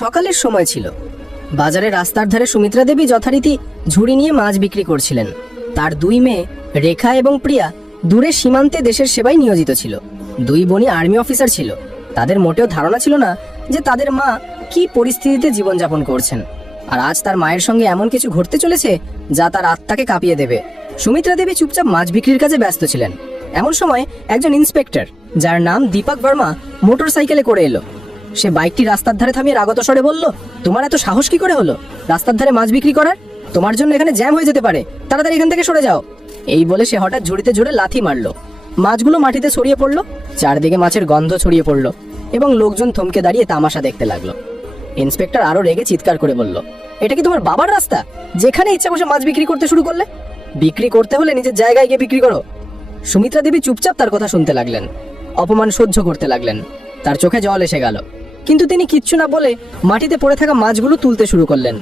সকালের সময় ছিল। বাজারে রাস্তার ধারে সুমিত্রা দেবী যথারীতি ঝুড়ি নিয়ে মাছ বিক্রি করছিলেন। তার দুই মেয়ে রেখা এবং প্রিয়া দূরে সীমান্তে দেশের সেবায় নিয়োজিত ছিল। দুই বোনই আর্মি অফিসার ছিল। তাদের মোটেও ধারণা ছিল না যে তাদের মা কি পরিস্থিতিতে জীবনযাপন করছেন, আর আজ তার মায়ের সঙ্গে এমন কিছু ঘটতে চলেছে যা তার আত্মাকে কাঁপিয়ে দেবে। সুমিত্রা দেবী চুপচাপ মাছ বিক্রির কাজে ব্যস্ত ছিলেন। এমন সময় একজন ইন্সপেক্টর, যার নাম দীপক বর্মা, মোটর সাইকেলে করে এলো। সে বাইকটি রাস্তার ধারে থামিয়ে রাগত স্বরে বলল, তোমার এত সাহস কি করে হলো রাস্তার ধারে মাছ বিক্রি করার? তোমার জন্য এখানে জ্যাম হয়ে যেতে পারে, তাড়াতাড়ি এখান থেকে সরে যাও। এই বলে সে হঠাৎ ঝুড়িতে জোরে লাথি মারলো। মাছগুলো মাটিতে ছড়িয়ে পড়লো, চারদিকে মাছের গন্ধ ছড়িয়ে পড়লো এবং লোকজন থমকে দাঁড়িয়ে তামাশা দেখতে লাগলো। ইন্সপেক্টর আরো রেগে চিৎকার করে বলল, এটা কি তোমার বাবার রাস্তা, যেখানে ইচ্ছা বসে মাছ বিক্রি করতে শুরু করলে? বিক্রি করতে হলে নিজের জায়গায় গিয়ে বিক্রি করো। সুমিত্রা দেবী চুপচাপ তার কথা শুনতে লাগলেন, অপমান সহ্য করতে লাগলেন। তার চোখে জল এসে গেল, কিন্তু তিনি কিচ্ছু না বলে মাটিতে পড়ে থাকা মাছগুলো তুলতে শুরু করলেন।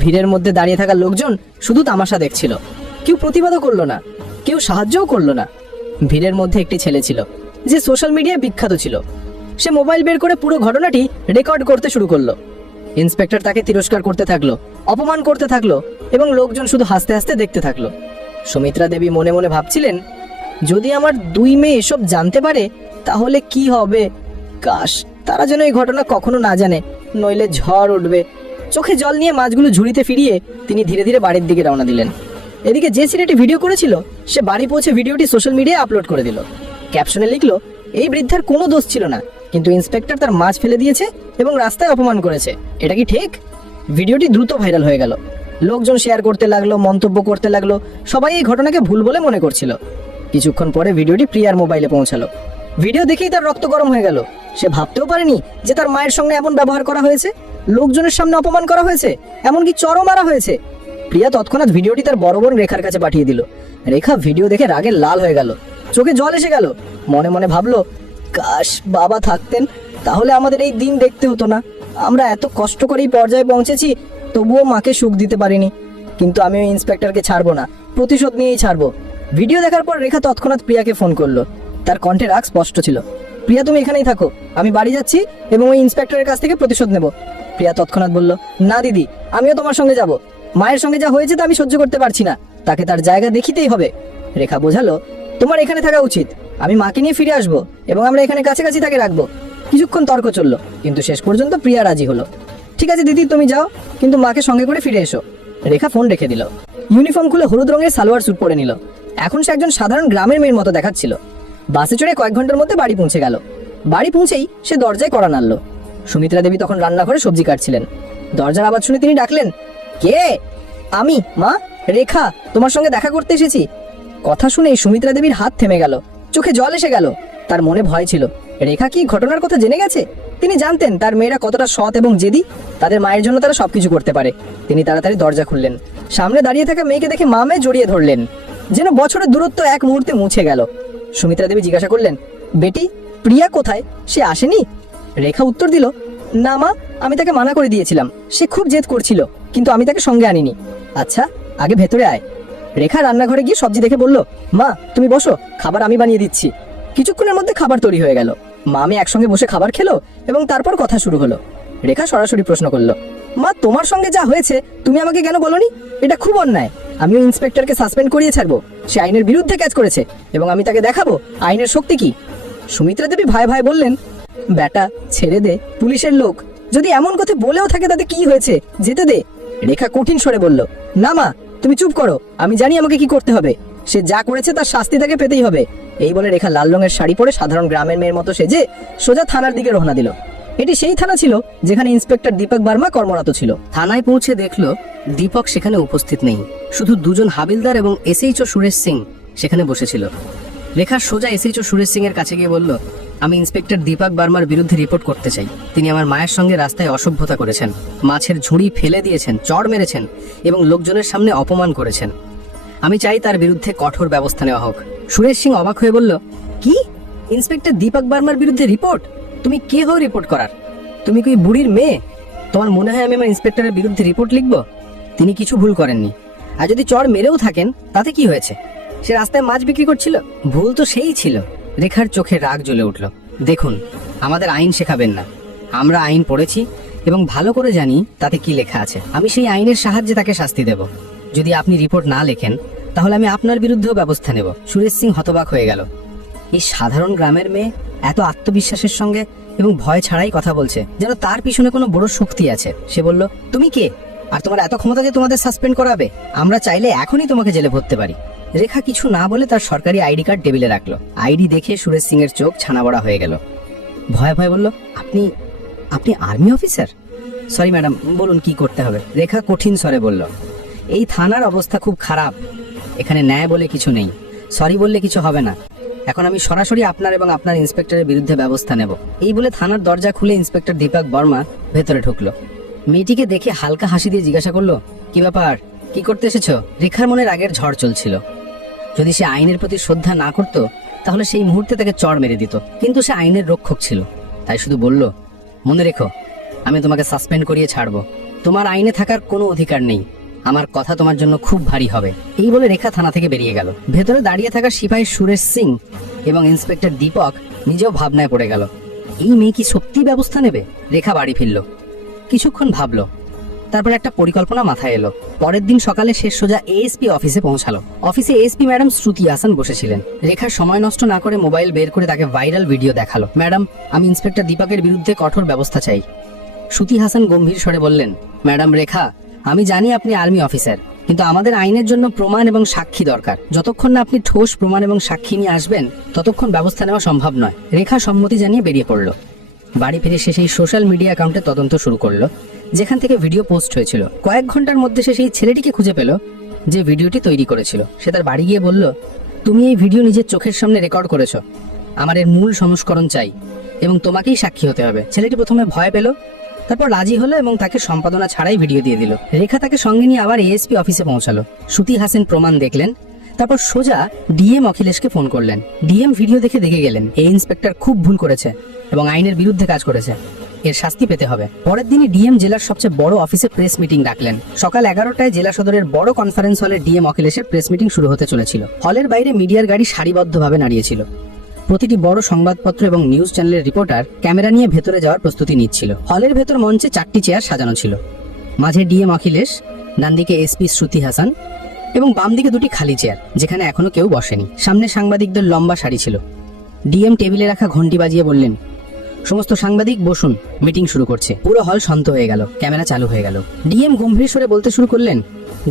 ভিড়ের মধ্যে দাঁড়িয়ে থাকা লোকজন শুধু তামাশা দেখছিল। কেউ প্রতিবাদও করলো না, কেউ সাহায্যও করলো না। ভিড়ের মধ্যে একটি ছেলে ছিল যে সোশ্যাল মিডিয়ায় বিখ্যাত ছিল। সে মোবাইল বের করে পুরো ঘটনাটি রেকর্ড করতে শুরু করলো। ইন্সপেক্টর তাকে তিরস্কার করতে থাকলো, অপমান করতে থাকলো এবং লোকজন শুধু হাসতে হাসতে দেখতে থাকলো। সুমিত্রা দেবী মনে মনে ভাবছিলেন, যদি আমার দুই মেয়ে এসব জানতে পারে তাহলে কি হবে। কাশ তারা যেন এই ঘটনা কখনো না জানে, নইলে ঝড় উঠবে। চোখে জল নিয়ে মাছগুলো ঝুড়িতে ফিরিয়ে তিনি ধীরে ধীরে বাড়ির দিকে রওনা দিলেন। এদিকে যে ছেলেটি ভিডিও করেছিল সে বাড়ি পৌঁছে ভিডিওটি সোশ্যাল মিডিয়ায় আপলোড করে দিল। ক্যাপশনে লিখলো, এই বৃদ্ধার কোনো দোষ ছিল না, কিন্তু ইন্সপেক্টর তার মাছ ফেলে দিয়েছে এবং রাস্তায় অপমান করেছে। এটা কি ঠিক? ভিডিওটি দ্রুত ভাইরাল হয়ে গেল। লোকজন শেয়ার করতে লাগলো, মন্তব্য করতে লাগলো। সবাই এই ঘটনাকে ভুল বলে মনে করছিল। কিছুক্ষণ পরে ভিডিওটি প্রিয়ার মোবাইলে পৌঁছালো। ভিডিও দেখেই তার রক্ত গরম হয়ে গেল। সে ভাবতেও পারেনি যে তার মায়ের সঙ্গে এমন ব্যবহার করা হয়েছে, লোকজনের সামনে অপমান করা হয়েছে, এমনকি চড়ও মারা হয়েছে। প্রিয়া তৎক্ষণাৎ ভিডিওটি তার বড় বোন রেখার কাছে পাঠিয়ে দিল। রেখা ভিডিও দেখে রাগে লাল হয়ে গেল, চোখে জল এসে গেল। মনে মনে ভাবলো, কাশ বাবা থাকতেন, তাহলে আমাদের এই দিন দেখতে হতো না। আমরা এত কষ্ট করে এই পর্যায়ে পৌঁছেছি, তবুও মাকে সুখ দিতে পারিনি। কিন্তু আমি ওই ইন্সপেক্টরকে ছাড়বো না, প্রতিশোধ নিয়েই ছাড়বো। ভিডিও দেখার পর রেখা তৎক্ষণাৎ প্রিয়াকে ফোন করলো। তার কণ্ঠে রাগ স্পষ্ট ছিল। প্রিয়া, তুমি এখানেই থাকো, আমি বাড়ি যাচ্ছি এবং ওই ইন্সপেক্টরের কাছ থেকে প্রতিশোধ নেব। প্রিয়া তৎক্ষণাৎ বলল, না দিদি, আমিও তোমার সঙ্গে যাব। মায়ের সঙ্গে যা হয়েছে তা আমি সহ্য করতে পারছি না, তাকে তার জায়গা দেখিতেই হবে। রেখা বোঝালো, তোমার এখানে থাকা উচিত। আমি মাকে নিয়ে ফিরে আসবো এবং আমরা এখানে কাছাকাছি তাকে রাখবো। কিছুক্ষণ তর্ক চললো, কিন্তু শেষ পর্যন্ত প্রিয়া রাজি হলো। ঠিক আছে দিদি, তুমি যাও, কিন্তু মাকে সঙ্গে করে ফিরে এসো। রেখা ফোন রেখে দিল। ইউনিফর্ম খুলে হলুদ রঙের সালোয়ার স্যুট পরে নিল। এখন সে একজন সাধারণ গ্রামের মেয়ের মতো দেখাচ্ছিল। বাসে চড়ে কয়েক ঘন্টার মধ্যে বাড়ি পৌঁছে গেল। বাড়ি পৌঁছেই সে দরজায় কড়া নাড়ল। সুমিত্রা দেবী তখন রান্নাঘরে সবজি কাটছিলেন। দরজার আওয়াজ শুনে তিনি ডাকলেন, কে? আমি, মা, রেখা, তোমার সঙ্গে দেখা করতে এসেছি। কথা শুনেই সুমিত্রা দেবীর হাত থেমে গেল, চোখে জল এসে গেল। তার মনে ভয় ছিল, রেখা কি ঘটনার কথা জেনে গেছে? তিনি জানতেন তার মেয়েরা কতটা সৎ এবং জেদি, তাদের মায়ের জন্য তারা সবকিছু করতে পারে। তিনি তাড়াতাড়ি দরজা খুললেন। সামনে দাঁড়িয়ে থাকা মেয়েকে দেখে মা মেয়ে জড়িয়ে ধরলেন, যেন বছরের দূরত্ব এক মুহূর্তে মুছে গেল। সুমিত্রা দেবী জিজ্ঞাসা করলেন, বেটি, প্রিয়া কোথায়? সে আসেনি? রেখা উত্তর দিল, না মা, আমি তাকে মানা করে দিয়েছিলাম। সে খুব জেদ করছিল, কিন্তু আমি তাকে সঙ্গে আনিনি। আচ্ছা, আগে ভেতরে আয়। রেখা রান্নাঘরে গিয়ে সবজি দেখে বলল, মা তুমি বসো, খাবার আমি বানিয়ে দিচ্ছি। কিছুক্ষণের মধ্যে খাবার তৈরি হয়ে গেল। মা মেয়ে একসঙ্গে বসে খাবার খেলো এবং তারপর কথা শুরু হলো। রেখা সরাসরি প্রশ্ন করলো, মা তোমার সঙ্গে যা হয়েছে তুমি আমাকে কেন বলনি? এটা খুব অন্যায়। আমি ওই ইন্সপেক্টরকে সাসপেন্ড করিয়ে ছাড়বো। সে আইনের বিরুদ্ধে কাজ করেছে এবং আমি তাকে দেখাবো আইনের শক্তি কি। সুমিত্রা দেবী ভয়ে ভয়ে বললেন, বেটা ছেড়ে দে, পুলিশের লোক, যদি এমন কথা বলেও থাকে তাতে কি হয়েছে, যেতে দে। রেখা কঠিন স্বরে বলল, না মা, তুমি চুপ করো, আমি জানি আমাকে কি করতে হবে। সে যা করেছে তার শাস্তি তাকে পেতেই হবে। এই বলে রেখা লাল রঙের শাড়ি পরে সাধারণ গ্রামের মেয়ের মতো সেজে সোজা থানার দিকে রওনা দিল। এটি সেই থানা ছিল যেখানে ইন্সপেক্টর দীপক বর্মা কর্মরত ছিল। থানায় পৌঁছে দেখলো দীপক সেখানে উপস্থিত নেই, শুধু দুজন হাবিলদার এবং এসএইচও সুরেশ সিং সেখানে বসেছিল। রেখা সোজা এসএইচও সুরেশ সিং এর কাছে গিয়ে বলল, আমি ইন্সপেক্টর দীপক বর্মার বিরুদ্ধে রিপোর্ট করতে চাই। তিনি আমার মায়ের সঙ্গে রাস্তায় অসভ্যতা করেছেন, মাছের ঝুড়ি ফেলে দিয়েছেন, চড় মেরেছেন এবং লোকজনের সামনে অপমান করেছেন। আমি চাই তার বিরুদ্ধে কঠোর ব্যবস্থা নেওয়া হোক। সুরেশ সিং অবাক হয়ে বলল, কি? ইন্সপেক্টর দীপক বর্মার বিরুদ্ধে রিপোর্ট? তুমি কে হও রিপোর্ট করার? তুমি কি বুড়ির মেয়ে? তোমার মনে হয় আমি আমার ইন্সপেক্টরের বিরুদ্ধে রিপোর্ট লিখব? তিনি কিছু ভুল করেননি, আর যদি চড় মেরেও থাকেন তাতে কি হয়েছে? সে রাস্তায় মাছ বিক্রি করছিল, ভুল তো সেই ছিল। রেখার চোখে রাগ জ্বলে উঠল। দেখুন, আমাদের আইন শেখাবেন না, আমরা আইন পড়েছি এবং ভালো করে জানি তাতে কি লেখা আছে। আমি সেই আইনের সাহায্যে তাকে শাস্তি দেব। যদি আপনি রিপোর্ট না লেখেন তাহলে আমি আপনার বিরুদ্ধেও ব্যবস্থা নেব। সুরেশ সিং হতবাক হয়ে গেল। এই সাধারণ গ্রামের মেয়ে এত আত্মবিশ্বাসের সঙ্গে এবং ভয় ছাড়াই কথা বলছে, যেন তার পিছনে কোনো বড় শক্তি আছে। সে বলল, তুমি কে, আর তোমার এত ক্ষমতা যে তোমাদের সাসপেন্ড করাবে? আমরা চাইলে এখনই তোমাকে জেলে ভরতে পারি। রেখা কিছু না বলে তার সরকারি আইডি কার্ড টেবিলে রাখলো। আইডি দেখে সুরেশ সিং এর চোখ ছানাবড়া হয়ে গেল। ভয়ে ভয়ে বলল, আপনি আপনি আর্মি অফিসার? সরি ম্যাডাম, বলুন কি করতে হবে? রেখা কঠিন স্বরে বলল, এই থানার অবস্থা খুব খারাপ, এখানে ন্যায় বলে কিছু নেই, সরি বললে কিছু হবে না। এখন আমি সরাসরি আপনার এবং আপনার ইন্সপেক্টরের বিরুদ্ধে ব্যবস্থা নেব। এই বলে থানার দরজা খুলে ইন্সপেক্টর দীপক বর্মা ভেতরে ঢুকলো। মেয়েটিকে দেখে হালকা হাসি দিয়ে জিজ্ঞাসা করলো, কি ব্যাপার, কি করতে এসেছো? রেখার মনে রাগের ঝড় চলছিল। যদি সে আইনের প্রতি শ্রদ্ধা না করত তাহলে সেই মুহূর্তে তাকে চড় মেরে দিত, কিন্তু সে আইনের রক্ষক ছিল, তাই শুধু বলল, মনে রেখো, আমি তোমাকে সাসপেন্ড করিয়ে ছাড়বো। তোমার আইনে থাকার কোনো অধিকার নেই, আমার কথা তোমার জন্য খুব ভারী হবে। এই বলে রেখা থানা থেকে বেরিয়ে গেল। ভেতরে দাঁড়িয়ে থাকা সিপাহী সুরেশ সিং এবং ইন্সপেক্টর দীপক নিজেও ভাবনায় পড়ে গেল। এই মেয়ে কি সত্যি ব্যবস্থা নেবে? রেখা বাড়ি ফিরল, কিছুক্ষণ ভাবলো, তারপর একটা পরিকল্পনা মাথায় এলো। পরের দিন সকালে সে সোজা এএসপি অফিসে পৌঁছালো। অফিসে এএসপি ম্যাডাম শ্রুতি হাসান বসেছিলেন। রেখার সময় নষ্ট না করে মোবাইল বের করে তাকে ভাইরাল ভিডিও দেখালো। ম্যাডাম, আমি ইন্সপেক্টর দীপকের বিরুদ্ধে কঠোর ব্যবস্থা চাই। শ্রুতি হাসান গম্ভীর স্বরে বললেন, ম্যাডাম রেখা, আমি জানি আপনি আর্মি অফিসার, কিন্তু আমাদের আইনের জন্য প্রমাণ এবং সাক্ষী দরকার। যতক্ষণ না আপনি ঠোস প্রমাণ এবং সাক্ষী নিয়ে আসবেন ততক্ষণ ব্যবস্থা নেওয়া সম্ভব নয়। রেখা সম্মতি জানিয়ে বেরিয়ে পড়ল। বাড়ি ফিরে সে সেই সোশ্যাল মিডিয়া অ্যাকাউন্টে তদন্ত শুরু করলো যেখান থেকে ভিডিও পোস্ট হয়েছিল। কয়েক ঘন্টার মধ্যে সে সেই ছেলেটিকে খুঁজে পেল যে ভিডিওটি তৈরি করেছিল। সে তার বাড়ি গিয়ে বলল, তুমি এই ভিডিও নিজের চোখের সামনে রেকর্ড করেছো, আমার এর মূল সংস্করণ চাই এবং তোমাকেই সাক্ষী হতে হবে। ছেলেটি প্রথমে ভয় পেল, তারপর রাজি হলো এবং তাকে সম্পাদনা ছাড়াই ভিডিও দিয়ে দিল। রেখা তাকে সঙ্গে নিয়ে আবার এএসপি অফিসে পৌঁছালো। শ্রুতি হাসান প্রমাণ দেখলেন, তারপর সোজা ডিএম অখিলেশকে ফোন করলেন। ডিএম ভিডিও দেখে গেলেন এই ইন্সপেক্টর খুব ভুল করেছে এবং আইনের বিরুদ্ধে কাজ করেছে, এর শাস্তি পেতে হবে। পরের দিনই ডিএম জেলার সবচেয়ে বড় অফিসে প্রেস মিটিং ডাকলেন। সকাল 11টায় জেলা সদরের বড় কনফারেন্স হলে ডিএম অখিলেশের প্রেস মিটিং শুরু হতে চলেছিল। হলের বাইরে মিডিয়ার গাড়ি সারিবদ্ধভাবে দাঁড়িয়েছিল। প্রতিটি বড় সংবাদপত্র এবং নিউজ চ্যানেলের রিপোর্টার ক্যামেরা নিয়ে ভেতরে যাওয়ার প্রস্তুতি নিচ্ছিল। হলের ভেতর মঞ্চে 4টি চেয়ার সাজানো ছিল। মাঝে ডিএম অখিলেশ, ডান দিকে এসপি শ্রুতি হাসান এবং বাম দিকে 2টি খালি চেয়ার যেখানে এখনো কেউ বসেনি। সামনে সাংবাদিকদের লম্বা সারি ছিল। ডিএম টেবিলে রাখা ঘন্টি বাজিয়ে বললেন, সমস্ত সাংবাদিক বসুন, মিটিং শুরু করছে। পুরো হল শান্ত হয়ে গেল, ক্যামেরা চালু হয়ে গেল। ডিএম গম্ভীর স্বরে বলতে শুরু করলেন,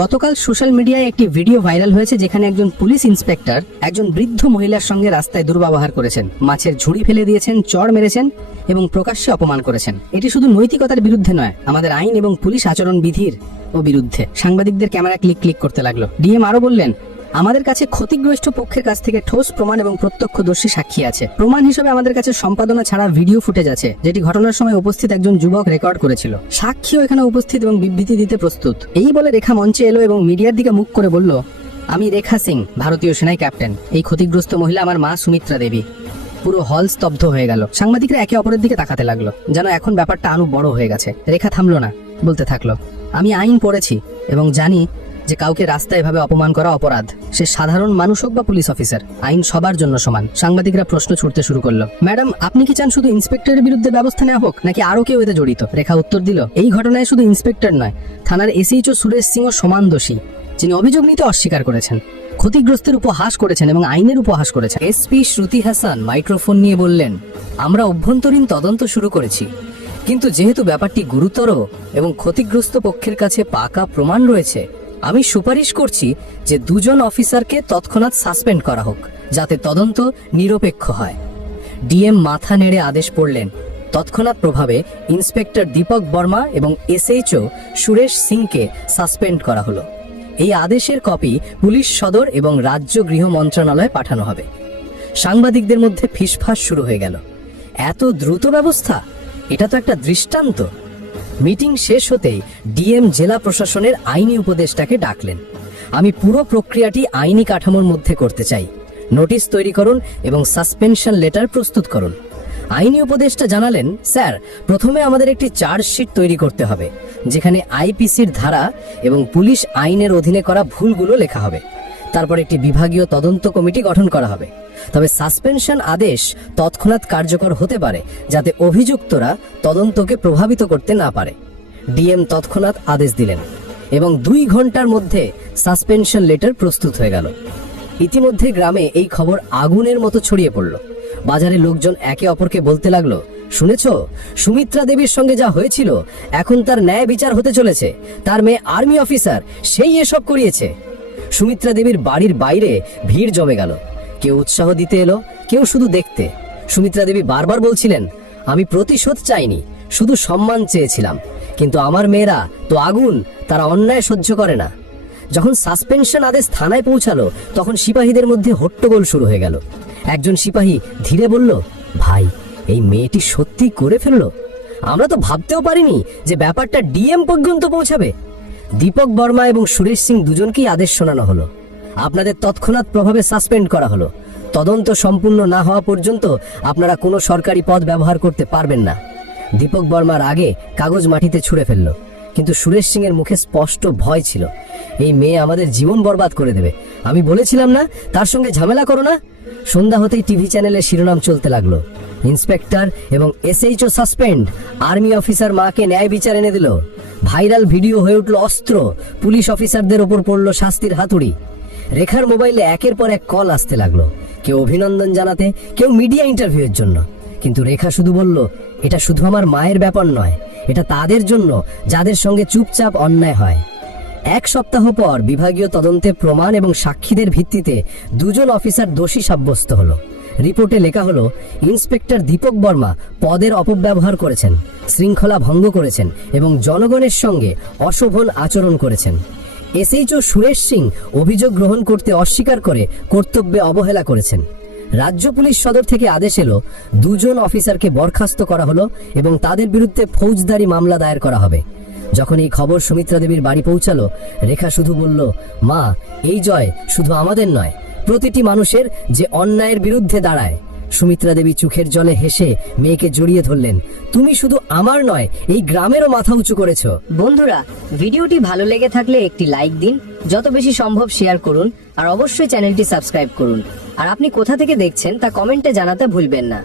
গতকাল সোশ্যাল মিডিয়ায় একটি ভিডিও ভাইরাল হয়েছে যেখানে একজন পুলিশ ইন্সপেক্টর একজন বৃদ্ধ মহিলার সঙ্গে রাস্তায় দুর্ব্যবহার করেছেন, মাছের ঝুড়ি ফেলে দিয়েছেন, চড় মেরেছেন এবং প্রকাশ্যে অপমান করেছেন। এটি শুধু নৈতিকতার বিরুদ্ধে নয়, আমাদের আইন এবং পুলিশ আচরণ বিধির ও বিরুদ্ধে। সাংবাদিকদের ক্যামেরা ক্লিক ক্লিক করতে লাগলো। ডিএম আরো বললেন, আমাদের কাছে ক্ষতিগ্রস্ত পক্ষের কাছ থেকে ঠোস প্রমাণ এবং প্রত্যক্ষদর্শী সাক্ষী আছে। প্রমাণ হিসেবে আমাদের কাছে সম্পাদনা ছাড়া ভিডিও ফুটেজ আছে যেটি ঘটনার সময় উপস্থিত একজন যুবক রেকর্ড করেছিল। সাক্ষীও এখানে উপস্থিত এবং বিবৃতি দিতে প্রস্তুত। এই বলে রেখা মঞ্চে এলো এবং মিডিয়ার দিকে মুখ করে বলল, আমি রেখা সিং, ভারতীয় সেনায় ক্যাপ্টেন। এই ক্ষতিগ্রস্ত মহিলা আমার মা সুমিত্রা দেবী। পুরো হল স্তব্ধ হয়ে গেল। সাংবাদিকরা একে অপরের দিকে তাকাতে লাগলো, যেন এখন ব্যাপারটা আরো বড় হয়ে গেছে। রেখা থামলো না, বলতে থাকলো, আমি আইন পড়েছি এবং জানি যে কাউকে রাস্তায় এভাবে অপমান করা অপরাধ। সে সাধারণ মানুষ হোক বা পুলিশ অফিসার, আইন সবার জন্য সমান। সাংবাদিকরা প্রশ্ন ছুড়তে শুরু করলো, ম্যাডাম আপনি কি চান শুধু ইন্সপেক্টরের বিরুদ্ধে ব্যবস্থা নেওয়া হোক নাকি আরো কেউ এতে জড়িত? রেখা উত্তর দিল, এই ঘটনায় শুধু ইন্সপেক্টর নয়, থানার এসএইচও সুরেশ সিংও সমান দোষী, যিনি অভিযোগ নিতে অস্বীকার করেছেন, ক্ষতিগ্রস্তের উপহাস করেছেন এবং আইনের উপহাস করেছেন। এসপি শ্রুতি হাসান মাইক্রোফোন নিয়ে বললেন, আমরা অভ্যন্তরীণ তদন্ত শুরু করেছি, কিন্তু যেহেতু ব্যাপারটি গুরুতর এবং ক্ষতিগ্রস্ত পক্ষের কাছে পাকা প্রমাণ রয়েছে, আমি সুপারিশ করছি যে 2 জন অফিসারকে তৎক্ষণাৎ সাসপেন্ড করা হোক, যাতে তদন্ত নিরপেক্ষ হয়। ডিএম মাথা নেড়ে আদেশ পড়লেন। তৎক্ষণাৎ প্রভাবে ইন্সপেক্টর দীপক বর্মা এবং এসএইচও সুরেশ সিংকে সাসপেন্ড করা হলো। এই আদেশের কপি পুলিশ সদর এবং রাজ্য গৃহ মন্ত্রণালয়ে পাঠানো হবে। সাংবাদিকদের মধ্যে ফিসফাস শুরু হয়ে গেল, এত দ্রুত ব্যবস্থা, এটা তো একটা দৃষ্টান্ত। মিটিং শেষ হতেই ডিএম জেলা প্রশাসনের আইনি উপদেষ্টাকে ডাকলেন। আমি পুরো প্রক্রিয়াটি আইনি কাঠামোর মধ্যে করতে চাই, নোটিশ তৈরি করুন এবং সাসপেনশন লেটার প্রস্তুত করুন। আইনি উপদেষ্টা জানালেন, স্যার প্রথমে আমাদের একটি চার্জশিট তৈরি করতে হবে যেখানে আইপিসির ধারা এবং পুলিশ আইনের অধীনে করা ভুলগুলো লেখা হবে। তারপর একটি বিভাগীয় তদন্ত কমিটি গঠন করা হবে। তবে সাসপেনশন আদেশ তৎক্ষণাৎ কার্যকর হতে পারে, যাতে অভিযুক্তরা তদন্তকে প্রভাবিত করতে না পারে। ডিএম তৎক্ষণাৎ আদেশ দিলেন এবং 2 ঘন্টার মধ্যে সাসপেনশন লেটার প্রস্তুত হয়ে গেল। ইতিমধ্যে গ্রামে এই খবর আগুনের মতো ছড়িয়ে পড়ল। বাজারে লোকজন একে অপরকে বলতে লাগলো, শুনেছো, সুমিত্রা দেবীর সঙ্গে যা হয়েছিল, এখন তার ন্যায় বিচার হতে চলেছে। তার মেয়ে আর্মি অফিসার, সেই এসব করিয়েছে। সুমিত্রা দেবীর বাড়ির বাইরে ভিড় জমে গেল। কেউ উৎসাহ দিতে এলো, কেউ শুধু দেখতে। সুমিত্রা দেবী বারবার বলছিলেন, আমি প্রতিশোধ চাইনি, শুধু সম্মান চেয়েছিলাম। কিন্তু আমার মেয়েরা তো আগুন, তারা অন্যায় সহ্য করে না। যখন সাসপেনশন আদেশ থানায় পৌঁছালো, তখন সিপাহীদের মধ্যে হট্টগোল শুরু হয়ে গেল। একজন সিপাহী ধীরে বলল, ভাই, এই মেয়েটি সত্যি করে ফেললো। আমরা তো ভাবতেও পারিনি যে ব্যাপারটা ডিএম পর্যন্ত পৌঁছাবে। দীপক বর্মা এবং সুরেশ সিং দুজনকেই আদেশ শোনানো হলো। আপনাদের তৎক্ষণাৎ প্রভাবে সাসপেন্ড করা হলো। তদন্ত সম্পূর্ণ না হওয়া পর্যন্ত আপনারা কোনো সরকারি পদ ব্যবহার করতে পারবেন না। দীপক বর্মার আগে কাগজ মাটিতে ছুঁড়ে ফেললো, কিন্তু সুরেশ সিং এর মুখে স্পষ্ট ভয় ছিল। এই মেয়ে আমাদের জীবন বরবাদ করে দেবে। আমি বলেছিলাম না, তার সঙ্গে ঝামেলা করো না। সন্ধ্যা হতেই টিভি চ্যানেলে শিরোনাম চলতে লাগলো, ইন্সপেক্টর এবং এসএইচও সাসপেন্ড, আর্মি অফিসার মাকে ন্যায় বিচার এনে দিল। ভাইরাল ভিডিও হয়ে উঠল অস্ত্র, পুলিশ অফিসারদের ওপর পড়ল শাস্তির হাতুড়ি। রেখার মোবাইলে একের পর এক কল আসতে লাগলো, কেউ অভিনন্দন জানাতে, কেউ মিডিয়া ইন্টারভিউয়ের জন্য। কিন্তু রেখা শুধু বলল, এটা শুধু আমার মায়ের ব্যাপার নয়, এটা তাদের জন্য যাদের সঙ্গে চুপচাপ অন্যায় হয়। 1 সপ্তাহ পর বিভাগীয় তদন্তে প্রমাণ এবং সাক্ষীদের ভিত্তিতে 2 অফিসার দোষী সাব্যস্ত হলো। রিপোর্টে লেখা হলো, ইন্সপেক্টর দীপক বর্মা পদের অপব্যবহার করেছেন, শৃঙ্খলা ভঙ্গ করেছেন এবং জনগণের সঙ্গে অশোভন আচরণ করেছেন। এসএইচও সুরেশ সিং অভিযোগ গ্রহণ করতে অস্বীকার করে কর্তব্যে অবহেলা করেছেন। রাজ্য পুলিশ সদর থেকে আদেশ এলো, 2 অফিসারকে বরখাস্ত করা হলো এবং তাদের বিরুদ্ধে ফৌজদারি মামলা দায়ের করা হবে। যখন এই খবর সুমিত্রা দেবীর বাড়ি পৌঁছালো, রেখা শুধু বলল, মা, এই জয় শুধু আমাদের নয়, প্রতিটি মানুষের যে অন্যায়ের বিরুদ্ধে দাঁড়ায়। সুমিত্রা দেবী চোখের জলে হেসে মেয়েকে জড়িয়ে ধরলেন, তুমি শুধু আমার নয়, এই গ্রামেরও মাথা উঁচু করেছো। বন্ধুরা, ভিডিওটি ভালো লেগে থাকলে একটি লাইক দিন, যত বেশি সম্ভব শেয়ার করুন, আর অবশ্যই চ্যানেলটি সাবস্ক্রাইব করুন। আর আপনি কোথা থেকে দেখছেন তা কমেন্টে জানাতে ভুলবেন না।